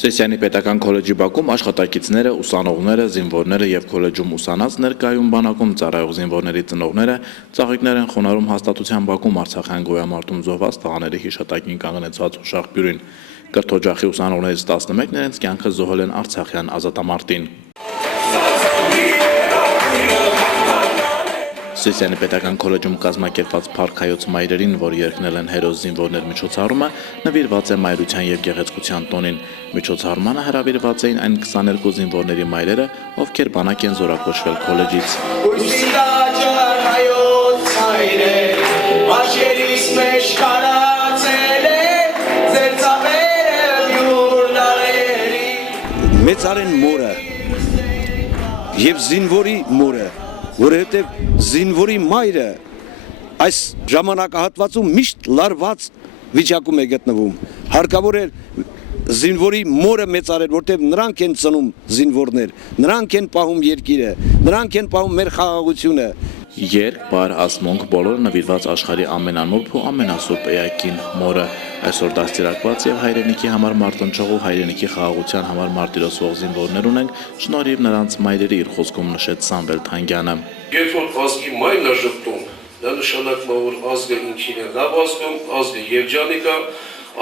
Սեսյանի պետական քոլեջի բակում աշխատակիցները, ուսանողները, զինվորները եւ քոլեջում ուսանած ներկայում բանակում ծառայող զինվորների ծնողները ծաղիկներ են խոնարհում հաստատության բակում Արցախյան գոյամարտում զոհված տղաների հիշատակին կանգնեցված ուշաղբյուրին։ Կրթօջախի ուսանողներից 11-ն իրենց կյանքը զոհել են Արցախյան ազատամարտին։ Սեսյանի պետական քոլեջում կազմակերպված փառքայոց մայրերին, որ երկնել են հերոս զինվորներ միջոցառումը, նվիրված է մայրության եւ գեղեցկության տոնին։ Միջոցառմանը հրավիրված էին այն 22 զինվորների մայրերը, ովքեր բանակ են զորակոչվել քոլեջից։ Մեծարեն մորը եւ զինվորի մորը, որովհետև զինվորի մայրը այս ժամանակահատվածում միշտ լարված վիճակում է գտնվում։ Հարկավոր է զինվորի մորը մեծարել, որտեղ նրանք են ծնում զինվորներ, նրանք են պահում երկիրը, նրանք են պահում մեր խաղաղությունը։ Երկ, բար, ասմոնք բոլորը նվիրված աշխարհի ամենանուրբ ու ամենասուրբ էակին մորը։ Այսօր դաստիարակված եւ հայրենիքի համար մարտնչող ու հայրենիքի խաղաղության համար մարտիրոսվող զինվորներ ունենք, շնորհիվ նրանց մայրերի իր խոսքում նշեց Սամվել Թանգյանը։ Երբ որ ազգի մայրն է ժպտում, դա նշանակում է, որ ազգը ինքին է լավ ազգում, ազգը երջանիկ է,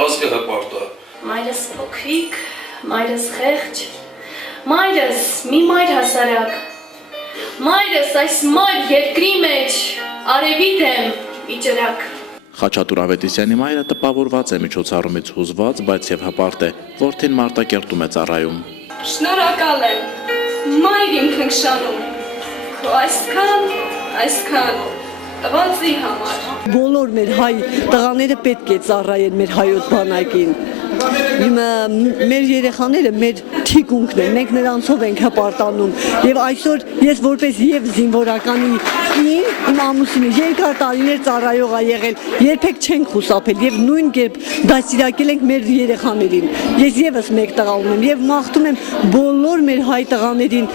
ազգը հպարտ է։ Մայրս փոքրիկ, մայրս խեղճ, մայրս մի մայր հասարակ, մայրս այս մայր երկրի մեջ, արևի դեմ իջրակ։ Խաչատուր Ավետիսյանի մայրը տպավորված է միջոցառումից հուզված, բայց եւ հպարտ է, որդին Մարտակերտում է ծառայում։ Շնորհակալ եմ, մայր իմ քնքշանում, քո այսքան տղածի համար։ Բոլոր մեր հայ տղաները պետք է ծառայեն մեր հայոց բանակին։ Մեր երեխաները մեր թիկունքն են, մենք նրանցով ենք հպարտանում եւ այսօր ես որպես եւ զինվորականի իմ ամուսինը երկար տարիներ ծառայող է եղել, երբեք չենք խուսափել եւ նույն կերպ դաստիարակել ենք մեր երեխաներին։ Ես եւս մեկ տղա ունեմ եւ մաղթում եմ բոլոր մեր հայ տղաներին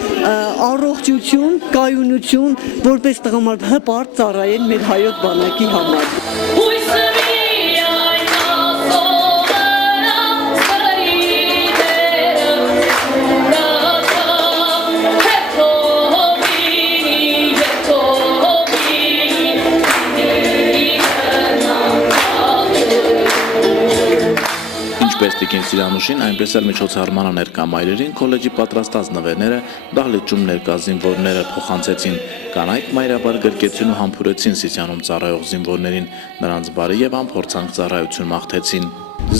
առողջություն, կայունություն, որպես տղամարդ հպարտ ծառայեն մեր հայոց բանակի համար։ Ինչպես Տիկին Սիրանուշին, այնպես էլ միջոցառմանը ներկա մայրերին քոլեջի պատրաստած նվերները դահլիճում ներկա զինվորները փոխանցեցին։ Կանայք մայրաբար գրկեցին ու համբուրեցին Սիսիանում ծառայող զինվորներին, նրանց բարի եւ անփորձանք ծառայություն մաղթեցին։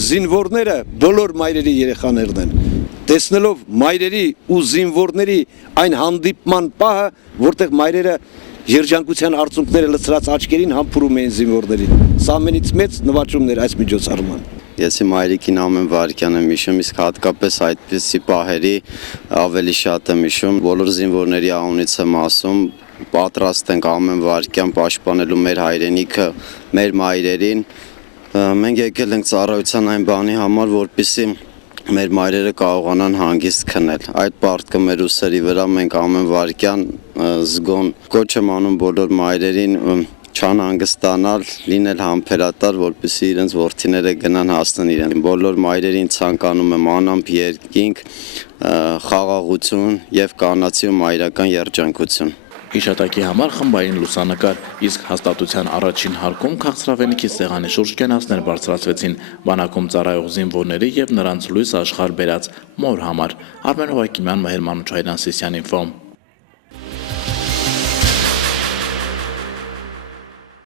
Զինվորները բոլոր մայրերի երեխաներն են։ Տեսնելով մայրերի ու զինվորների այն հանդիպման պահը, որտեղ մայրերը երջանկության արցունքները լցրած աչքերին համբուրում էին զինվորներին։ Սա ամենից մեծ նվաճումն էր այս միջոցառման։ Ես իմ հայրիկին ամեն վայրկյան եմ հիշում, իսկ հատկապես այդպիսի պահերի ավելի շատ եմ հիշում։ Բոլոր զինվորների անունից եմ ասում, պատրաստ ենք ամեն վայրկյան պաշտպանելու մեր հայրենիքը, մեր մայրերին։ Մենք եկել ենք ծառայության այն բանի համար, որպեսզի մեր մայրերը կարողանան հանգիստ քնել։ Այդ պարտքը մեր ուսերի վրա մենք ամեն վայրկյան զգոն կոչ եմ անում բոլոր մայրերին չանհանգստանալ, լինել համբերատար, որպեսզի իրենց որդիները գնան հասնեն իրեն։ Բոլոր մայրերին ցանկանում եմ անամպ երկինք, խաղաղություն եւ կանացի ու մայրական երջանկություն։ Հիշատակի համար խմբային լուսանկար, իսկ հաստատության առաջին հարկում քաղցրավենիքի սեղանի շուրջ կենացներ բարձրացվեցին բանակում ծառայող զինվորների եւ նրանց լույս աշխարհ բերած մոր համար։ Արմեն Հովակիմյան, Մհեր Մանուչարյան, Սիսիան ինֆո։